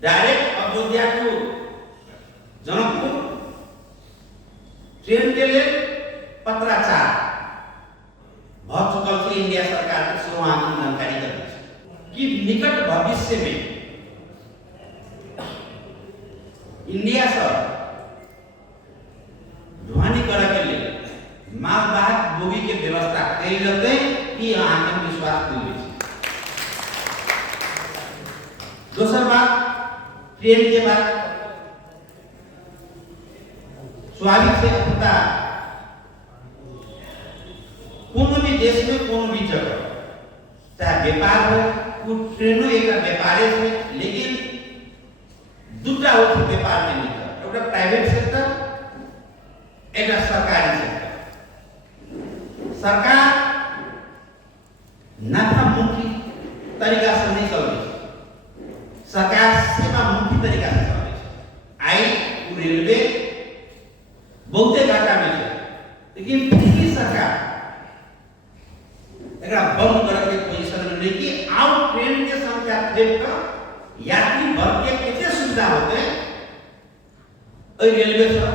Direct Ayodhya को Janakpur train के लिए पत्राचार बहुत चुकल से इंडिया सरकार के से वहां की जानकारी कर कि निकट भविष्य में इंडिया सर ध्वनि करे के लिए मालवाहक बोगी के व्यवस्था कई जाते कि यहाँ के विश्वास मिल दूसर बात ट्रेन के बाद स्वाभाविक से होता कोनो भी देश में कोनो भी जगह चाहे व्यापार हो वो ट्रेनों एक व्यापार है लेकिन दूसरा हो व्यापार के नहीं एक प्राइवेट सेक्टर एक सरकारी सेक्टर सरकार नफामुखी तरीका से नहीं चल रही सरकार सेवा मुखी तरीका से चल रही आई रेलवे बहुते घाटा में है लेकिन फिर भी सरकार बंद करके पोजीशन में नहीं कि आउट ट्रेन के संख्या देख कर यात्री वर्ग के कितने सुविधा होते हैं रेलवे से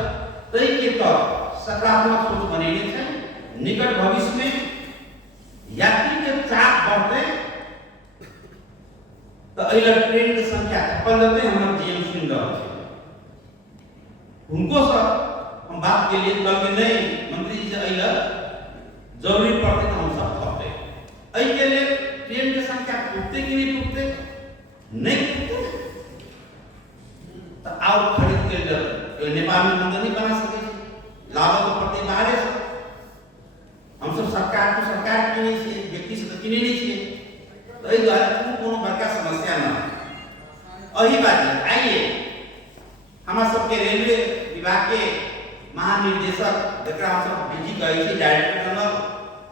तय के तौर सकारात्मक सोच बनेने थे निकट भविष्य में यात्री के चाप बढ़ते तो ट्रेन की संख्या खपल जाते हमारे जीएम सुंदर उनको सब हम बात के लिए कल में नहीं मंत्री जी से जरूरी पड़ते तो हम सब करते ऐ के लिए ट्रेन की संख्या टूटते कि नहीं टूटते तो आओ खरीद के नेपाल में मंदिर नहीं बना सके लागत तो पड़ते बाहर से हम सब सरकार को सरकार की नहीं चाहिए व्यक्ति से तो किने नहीं चाहिए तो ये द्वारा कोनो बड़का समस्या ना अही बात है आइए हमारे सबके रेलवे विभाग के महानिर्देशक जरा हम सब बीजी कही थी डायरेक्टर जनरल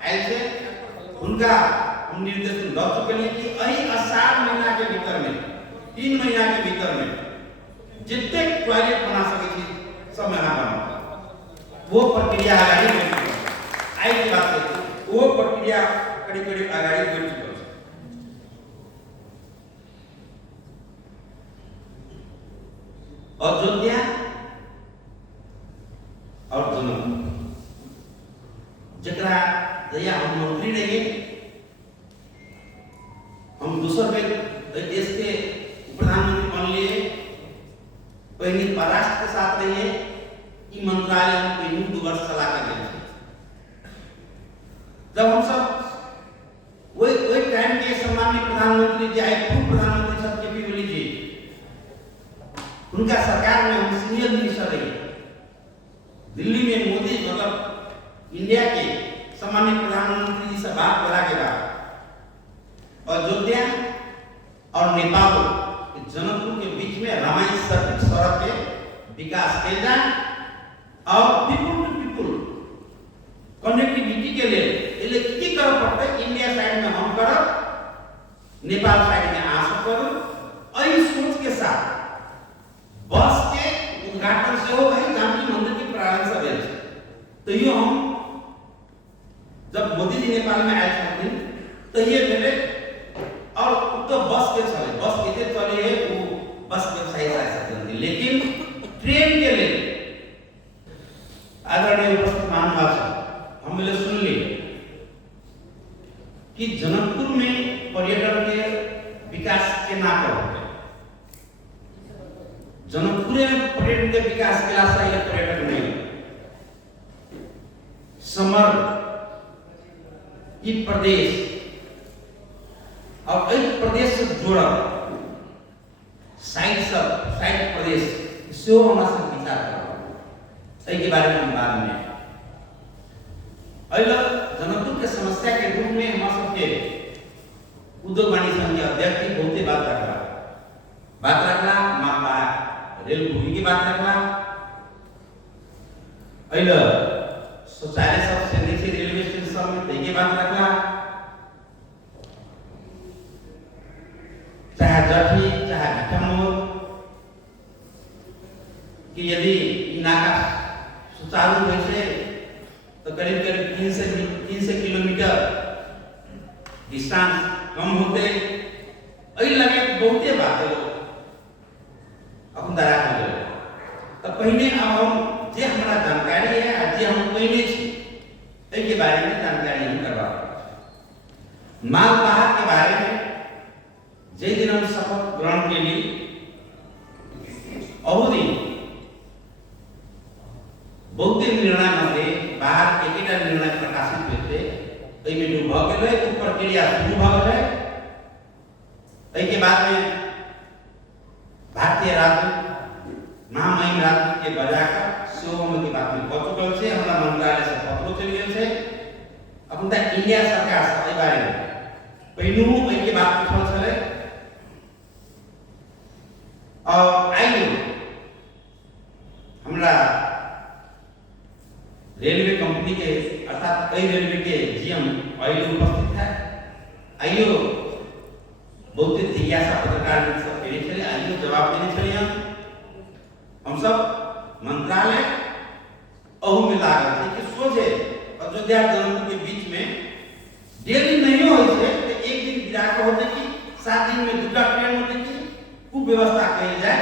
आए थे उनका हम निर्देशन दे चुके हैं कि अही आषाढ़ महीना के भीतर में 3 महीना के भीतर में जितने टॉयलेट बना सके थी सब यहाँ बना वो प्रक्रिया आगे बढ़ चुकी आई की बात है वो प्रक्रिया कड़ी कड़ी आगे बढ़ चुकी अयोध्या और जनकपुर जरा जया हम मंत्री रहे हम दूसर बेर देश के प्रधानमंत्री बन लिए पहले महाराष्ट्र के साथ रहिए ई मंत्रालय हम पहले 2 वर्ष चला कर गए जब हम सब वही टाइम के सम्माननीय प्रधानमंत्री जी आए पूर्व प्रधानमंत्री सब के पी ओली जी उनका सरकार में हम सीनियर मिनिस्टर रहे दिल्ली में मोदी मतलब इंडिया के सम्माननीय प्रधानमंत्री जी से बात करा के बाद अयोध्या और नेपाल जनकपुर के बीच में रामायण सड़क के विकास किया जाए और पीपुल टू पीपुल कनेक्टिविटी के लिए की कर पड़ते इंडिया साइड में हम करब नेपाल साइड में आ सकब ऐ सोच के साथ बस के उद्घाटन से हो भाई जानकी मंदिर की प्रारंभ से तो ये हम जब मोदी जी नेपाल में आए थे तो ये मेरे और तो बस के चले है वो बस व्यवसाय से सकते लेकिन ट्रेन के लिए आदरणीय उपस्थित महानुभाव हम मिले सुन लिए कि जनकपुर में पर्यटन के विकास के ना करोगे जनकपुर में पर्यटन के विकास के लिए पर्यटक नहीं समर ये प्रदेश और एक प्रदेश से जोड़ा साइड प्रदेश से हमारा सब विचार करो के बारे में हम बाद में जनकपुर के समस्या के रूप में हमारे सबके उद्योग वाणिज्य संघ के अध्यक्ष बहुत बात रखला मामला रेल भूमि की बात रखला शौचालय सब से नीचे रेलवे स्टेशन में देखिए बात रखला चाहे जठी चाहे भिठमोर कि यदि नाका सुचारू वैसे तो करीब करीब 300 किलोमीटर डिस्टेंस कम होते ऐ लगे बहुते बात है पहिने अब हम जे हमारा जानकारी है आ जे हम पहिने छी ए के बारे में जानकारी हम करवा मालवाहक के बारे में जे दिन हम शपथ ग्रहण के लिए अवधि बहुत निर्णय मध्ये बाहर एकेटा निर्णय प्रकाशित होते एमे जो भ गेलै प्रक्रिया शुरू भ गेलै एहि के बाद में भारतीय राजदूत महामहिम राजदूत के बजाकर सेवा के बात में कह चुकल छै हमरा मंत्रालय से पत्रो चलि गेल छै अपन त इंडिया सरकार से एहि बारे में पहिनहु एहि के बात उठल छलै और आइयो हमरा रेलवे कंपनी के अर्थात कई रेलवे के जीएम आइयो उपस्थित है आइयो बहुत जिज्ञासा पत्रकार सब केने छले आइयो जवाब देने छले हम सब मंत्रालय अहू में लागल छै कि सोझे अयोध्या जनता के बीच में डेली नहीं हो छै तो एक दिन गिरा के होते कि 7 दिन में दूसरा ट्रेन होते कि खूब व्यवस्था कल जाए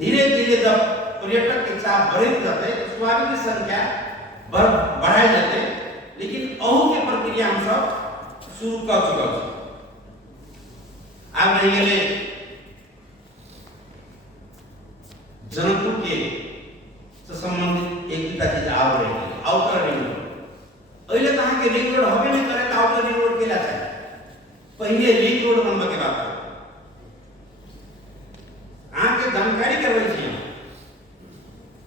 धीरे धीरे जब पर्यटक के चाप बढ़ते जाते स्वाभाविक संख्या बढ़ाई जाते लेकिन अहू के प्रक्रिया हम सब शुरू कर चुका है आब रह गए जनकपुर के से संबंधित एक दूटा चीज आउ रह गए आउटर रिंग रोड अइले त अहाँ के रिंग रोड हबे नहीं करे त आउटर रिंग रोड केला चाहिए पहले रिंग रोड बनबे के बात अहाँ के जानकारी करबै छी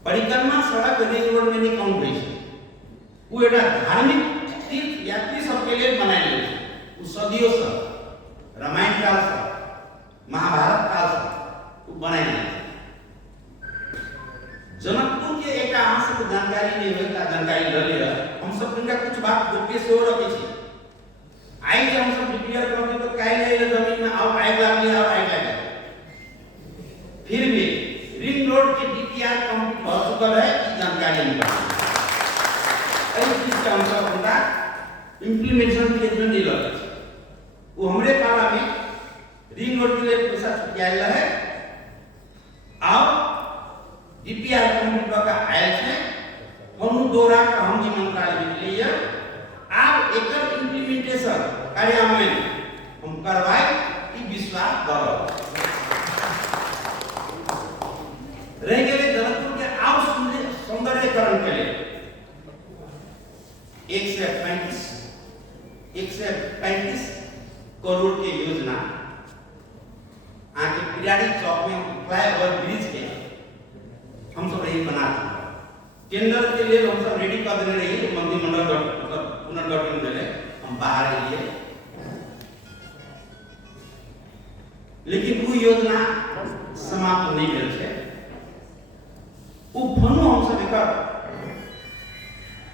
परिक्रमा सड़क रिंग रोड में नहीं काउंट होई छै वो एटा धार्मिक तीर्थ यात्री सब के लिए बनायल गेल छै उ सदियों से रामायण काल से महाभारत काल से वो बनायल गेल छै जनकपुर के एक अहाँ सबके जानकारी नहीं होई का जानकारी ल लिया हम सब इनका कुछ बात गोप्य से हो रखी छी आई जे हम सब डिक्लेयर करबे तो काल ले जमीन में आउ आग लागली और आग लागली फिर भी रिंग रोड के डीपीआर कंप्लीट हो चुका है की जानकारी नहीं है चीज का हम सब उनका इंप्लीमेंटेशन के लिए नहीं लगे वो हमरे पाला में रिंग रोड के लिए पैसा चुकाया है और डीपीआर कंप्लीट का आयल है हम दोरा का हम मंत्रालय में लिए आप एकर इंप्लीमेंटेशन कार्यान्वयन हम करवाए ई विश्वास करो रह गए जनकपुर के आव सौंदर्यकरण के लिए 135 करोड़ की योजना आगे पिराड़ी चौक में फ्लाईओवर ब्रिज के हम सब यही बना टेंडर के लिए हम सब रेडी कर देने रही मंत्रिमंडल मतलब पुनर्गठन भेले हम बाहर लिए लेकिन वो योजना समाप्त नहीं भेल छै वो फनो हम सब एकर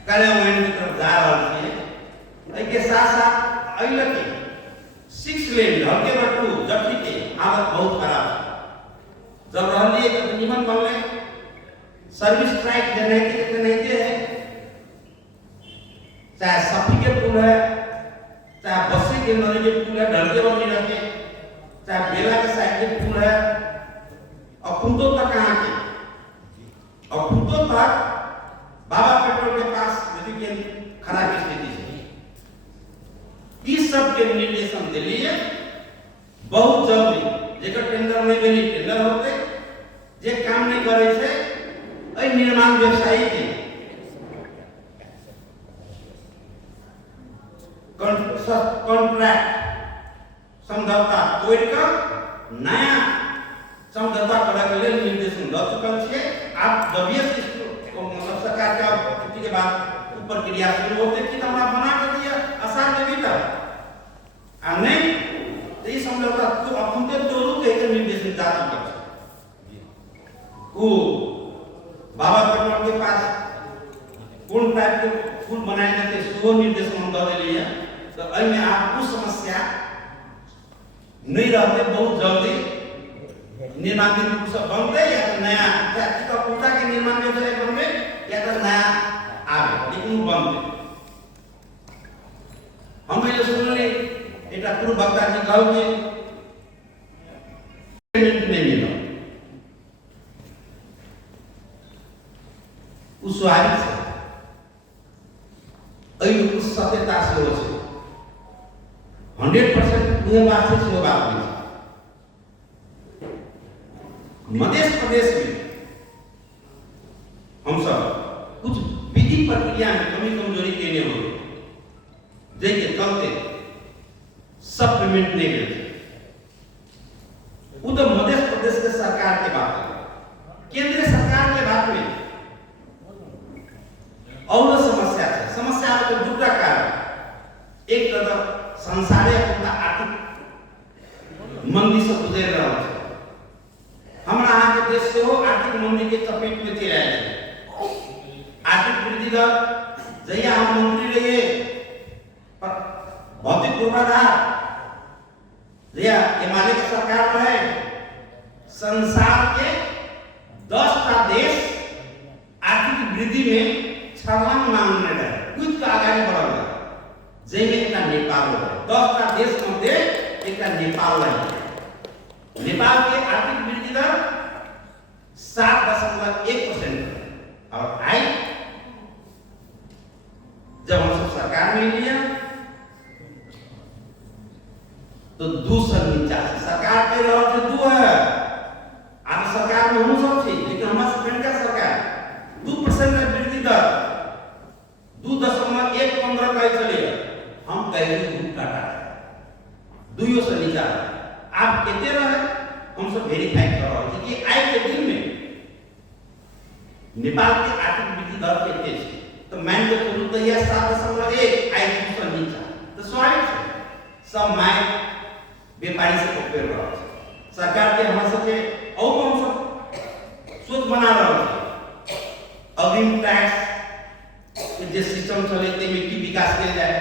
कार्यान्वयन की तरफ जा रहा है के साथ साथ अइले के 6 लेन ढलके बटू जबकि के हालत बहुत खराब है जब रहलिए तो निमन बनले सर्विस ट्रैक जनहित है चाहे सफी के पुल है चाहे बस्सी के नदी के पुल है ढलके बनी रहते चाहे बेला के साइड के पुल है और कुंतो तक कहाँ के और कुंतो तक बाबा पेट्रोल के पास नदी के खराब स्थिति है इस सब के निर्देशन के लिए बहुत जल्दी जेकर टेंडर नहीं भेली टेंडर होते जे काम नहीं करे से अइ निर्माण व्यवसायी के कॉन्ट्रैक्ट समझौता तोड़कर नया समझौता करे के लिए निर्देशन द चुकल छे आप जबिए मतलब सरकार का छुट्टी के बाद प्रक्रिया शुरू होते कि हमरा बना के दिया आसार के भीतर आ नहीं तो ये समझौता तो अपन के तोड़ू के निर्देशन जा चुका है वो बाबा पेट्रोल के पास कौन टाइप के फूल बनाए जाते सो निर्देशन हम दे लिए तो अइ में आप कुछ समस्या नहीं रहते बहुत जल्दी निर्माण के सब बनते या तो नया तो पूजा के निर्माण व्यवसाय बनबे या तो नया आवे लेकिन बनते हम ये सुनले एटा पूर्व वक्ता जी कहल के पेमेंट नहीं मिला स्वाभाविक है। अई उस सत्यता से हो से 100% यह बात से हो बात नहीं। मध्य प्रदेश में हम सब कुछ विधि प्रक्रिया में कमी कमजोरी के लिए हो जैसे चलते सप्लीमेंट नहीं मिलते। वो तो मध्य प्रदेश के सरकार के बात है, केंद्र सरकार के बात में और समस्या के दूसरा कारण एक तरफ संसार अपना आर्थिक मंदी से गुजर रहा है। हमारा यहाँ के देश से हो आर्थिक मंदी के चपेट में चले आए। आर्थिक वृद्धि दर जैया हम मंत्री रहे भौतिक पूर्वाधार जैया हिमालय की सरकार में है, संसार के 10 देश आर्थिक वृद्धि में छलांग मांगने रहे, कुछ का आगे बढ़ रहा है। जैसे एक नेपाल हो रहा है, 10 देश मध्य एक नेपाल है। नेपाल के आर्थिक वृद्धि दर 7.1% और आई जब हम सब सरकार में लिया तो 249 सरकार के रहा जो 2 है। आज सरकार में हम सब थी, लेकिन हमारा सेकंड का सरकार 2% में वृद्धि दर 2.115 का चले। हम कहीं दूर काटा 2 से नीचा। आप कहते रहे हम सब वेरीफाई कर रहे हैं कि आज के दिन में नेपाल की आर्थिक वृद्धि दर कितनी है। तो मान के चलो तो यह 7.1 आज 2 से नीचा। तो स्वाभाविक है सब माय व्यापारी से कंपेयर कर रहा है। सरकार के हमारे सबके और हम सब सोच बना रहा है अग्रिम टैक्स के सिस्टम चले ते में की विकास किया जाए।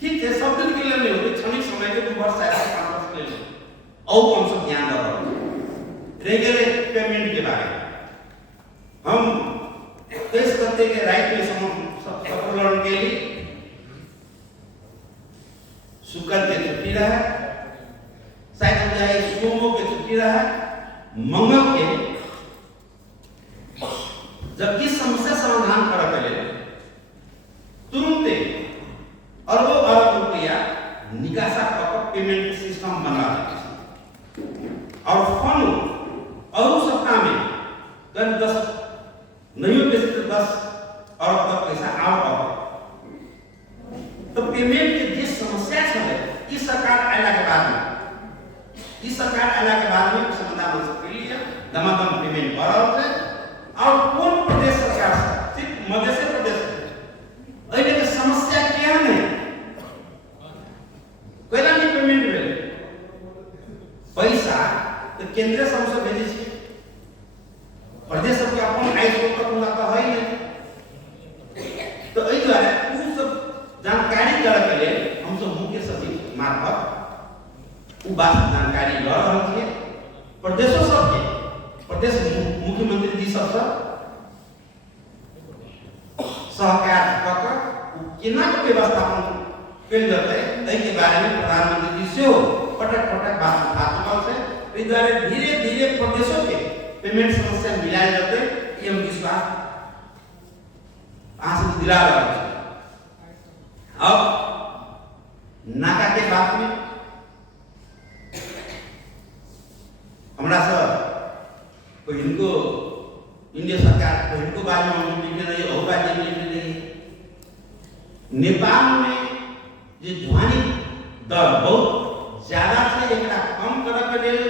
ठीक है, सब दिन के लिए नहीं होते, क्षणिक समय के 2 वर्ष ऐसा 5 वर्ष के लिए और हम सब ध्यान रहा है। रेगुलर पेमेंट के बारे में हम देश करते के राइट में सफल के लिए शुक्र के छुट्टी रहा, शायद हो जाए सोमो के छुट्टी रहा, मंगल के जब इस समस्या समाधान करा पहले तुरंत अरबों अरब रुपया निकासा कर पेमेंट सिस्टम बना और फंड और सप्ताह में करीब 10 नहीं हो तो 10 अरब तक पैसा आओ। तो पेमेंट के जिस समस्या है इस सरकार आने के बाद में समाधान हो सकते लिए दमादम पेमेंट बढ़ाओ है। और कौन प्रदेश सरकार सिर्फ मध्य प्रदेश अरे के समस्या क्या नहीं कोई नहीं पेमेंट में पैसा तो केंद्र संसद भेजे छी प्रदेश के अपन आय को तक तो है नहीं। तो एहि द्वारा उ सब जानकारी करे के लिए हम सब मुख्य सचिव मार्फत उ बात जानकारी ल रहल छियै। प्रदेशों सब के प्रदेश मुख्यमंत्री जी सब सहकार कर केना के व्यवस्थापन कल जाते एहि के बारे में प्रधानमंत्री जी से पटक बात उठा चुकल है। एहि द्वारा धीरे धीरे प्रदेशों के पेमेंट समस्या मिलाए जाते ये हम विश्वास आज दिला रहा है। अब नाका के बात में हमारा सब कोई इनको इंडिया सरकार को इनको बारे में हम लिखने नहीं और बारे में लिखने नहीं। नेपाल में जो ध्वनि दर बहुत ज्यादा से एकरा कम करे के लिए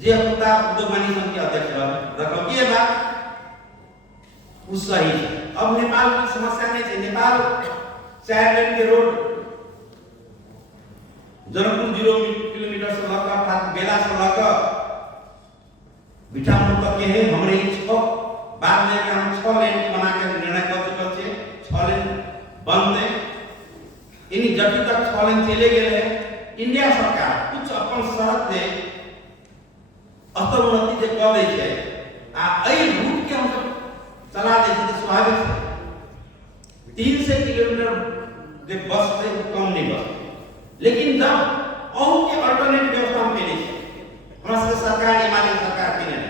जे अपना उद्योग वाणिज्य संघ के अध्यक्ष रखल के बात उस सही है। अब नेपाल की समस्या नहीं है। नेपाल 4 लेन के रोड जनकपुर 0 किलोमीटर से लगा अर्थात बेला से लगा बिठामुर तक के है। हमरे 6 बाद में हम 6 लेन की बना के निर्णय कर चुके थे। 6 लेन बंद है इन जब तक 6 लेन चले गए हैं। इंडिया सरकार कुछ अपन शर्त दे अस्तोन्नति जे कर दै छै आ एहि रूट के हम चला दै छै। स्वाभाविक है 300 किलोमीटर जे बस से कम नहीं बस, लेकिन जब और के अल्टरनेट व्यवस्था में नहीं हमरा से सरकार हिमालय सरकार के नहीं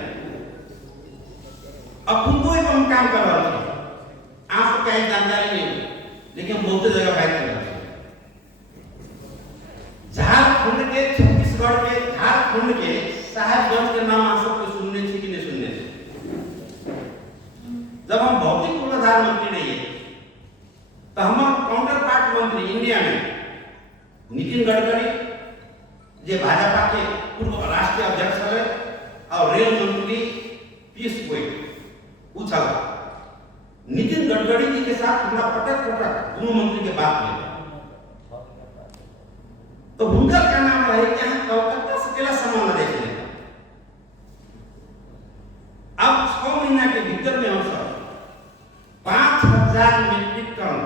अब कोई हम काम कर रहा है। आप सबका एक जानकारी नहीं है, लेकिन बहुत जगह बाइक झारखंड के, छत्तीसगढ़ के, झारखंड के साहेबगंज के नाम आप सबको सुनने से कि नहीं सुनने से? जब हम भौतिक पूर्वाधार मंत्री रहे तो हमारे काउंटर पार्ट मंत्री इंडिया में नितिन गडकरी, जो भाजपा के पूर्व राष्ट्रीय अध्यक्ष है, और रेल मंत्री पीयूष गोयल पूछा। नितिन गडकरी जी के साथ हमारा पटक पटक दोनों मंत्री के बात में, तो उनका क्या नाम है कि हम कोलकाता से केला सामान देख लेते। अब 6 महीना के भीतर में हम सब 5000 मीट्रिक टन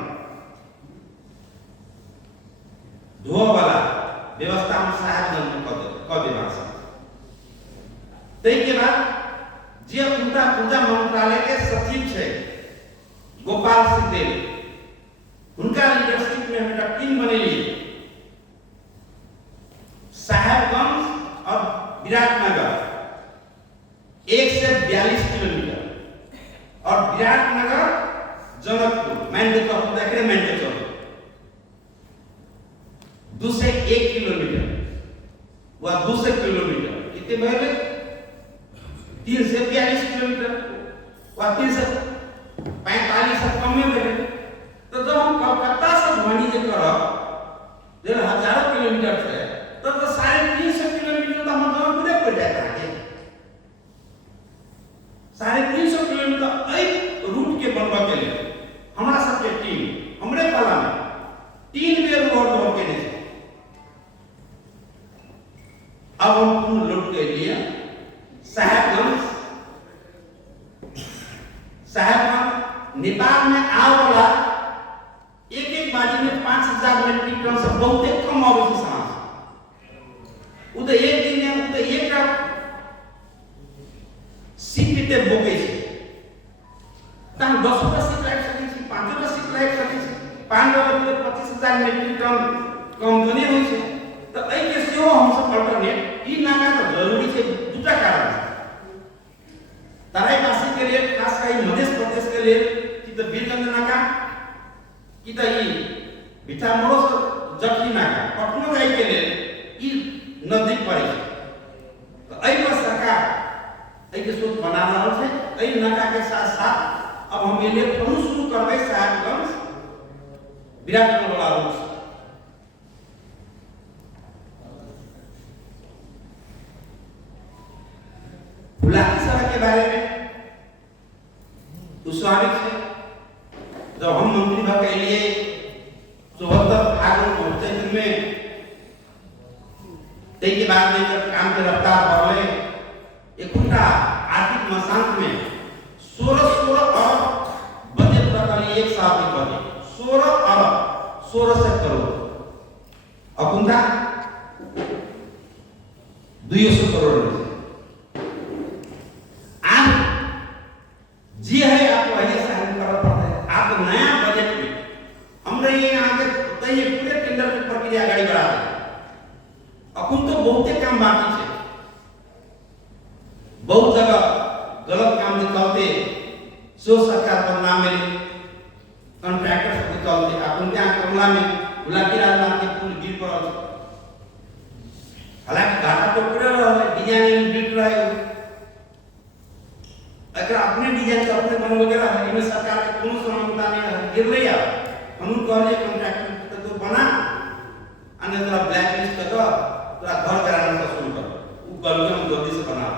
धुआ वाला व्यवस्था हम साहेबगंज में कर देना सब। के बाद जे पूजा मंत्रालय के सचिव है गोपाल सिंह, उनका लीडरशिप में हमारा टीम बनेली। साहेबगंज और विराटनगर 1 से 42 किलोमीटर और विराटनगर जनकपुर मैंडेचौर देख रहे, मैंडेचौर 2 से 1 किलोमीटर व 2 से किलोमीटर कितने पहले 3 से 42 किलोमीटर व 3 से 45 से कम में पहले। तो जब हम कोलकाता से भवानी जे करब जो हजारों किलोमीटर से, तो 350 किलोमीटर तो हम दोनों पूरे पड़ जाता है। 350 किलोमीटर एक रूट के बनवा के लिए हमारा सबके टीम हमरे पाला में 3 बेर रोड दौड़ के नहीं। अब हम पूर्ण लोड के लिए साहेबगंज नेपाल में आने वाला एक बाजी में 5000 मीट्रिक टन से बहुत कम आवे से उधर एक दिन में उधर एक सीट पे बोके छे तन 10 का सीट लाइक सके छी, 5 का सीट लाइक सके छी, 5 का 25000 मीट्रिक टन कम बने होई छे। तो एई के सेहो हम सब अल्टरनेट ई नाका तो जरूरी छे। दूटा कारण तराई के लिए, खास कर मध्य प्रदेश के लिए कि तो वीरगंज नाका कि तो ई बिठामोरो जखी नाका पटना जाए के लिए ई नजदीक पड़े। तो एई पर सरकार एई के सोच बना रहल छै। एई नाका के साथ साथ अब हम ये शुरू करबै साहेबगंज विराटनगर वाला रूट। फुलाकी सड़क के बारे में तो स्वाभाविक है, जब हम मंत्री भा के लिए 74 फागुन चैत्र में के बाद में जब काम के रफ्तार बढ़ले, एक घंटा आर्थिक मसांत में 16 अरब बजट रखली एक साल में बने 16 अरब 16 से करोड़ अब उनका 200 करोड़ जी है। आपको वही साइन करना पड़ता है। आप नया बजट में हमने ये यहाँ के पूरे टेंडर की प्रक्रिया गाड़ी बढ़ा दी। अब तो बहुत काम बाकी है, बहुत जगह गलत काम निकलते सो सरकार पर नाम मिले कॉन्ट्रैक्टर सब निकलते। आप उनके यहाँ कमला में गुलाबी राजनाथ के पुल गिर पड़ल, हालांकि घाटा तो पूरे रहा डिजाइन बिल्ड रहे अगर अपने डिजाइन से अपने बन वगैरह है, इनमें सरकार के कोनो समानता नहीं है। गिर लिया हम कहले कॉन्ट्रैक्टर तो बना अन्य तरह ब्लैक लिस्ट कर दो, तोरा घर कराने से शुरू कर, वो गलती हम जल्दी से बना।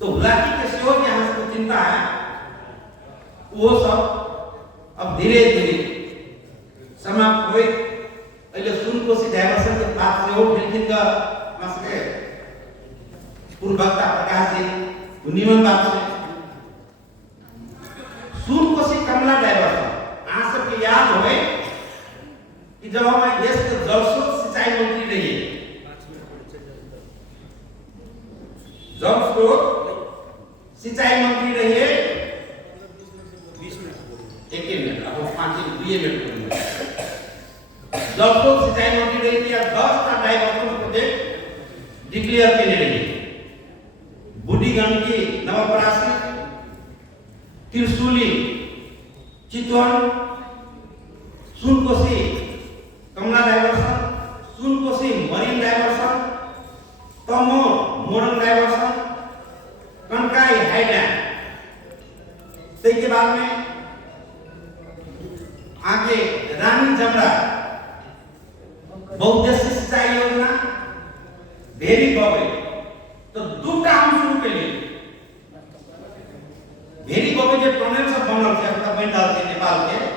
तो हुलाकी के सेहो के यहाँ से चिंता है, वो सब अब धीरे धीरे समाप्त हुए। पहले सुनकोशी डायवर्सन के बात से हो फिर का मसले पूर्व वक्ता प्रकाश जी निमन बात से सुनकोशी कमला डायवर्सन आज सबके याद होए कि जब हमारे देश के जल स्रोत सिंचाई मंत्री रही, जल स्रोत सिंचाई मंत्री रही है 20 मिनट 1 मिनट अब 5 मिनट जल स्रोत सिंचाई मंत्री रही थी। 10 का डायवर्सन प्रोजेक्ट डिक्लेयर करने रही। बूढ़ी गंडकी, नवपरासी, त्रिशूली चितवन, सुनकोशी कमला diversion, Sunkoshi marine diversion, Tamor मोरंग डाइवर्सन, कनकाई हाई डैम। के बाद में आगे रानी जमरा बहुउद्देश्य सिंचाई योजना, भेरी बबे। तो दू काम शुरू के लिए भेरी बबे जो टनल सब बनल है अपना बन डाल के नेपाल के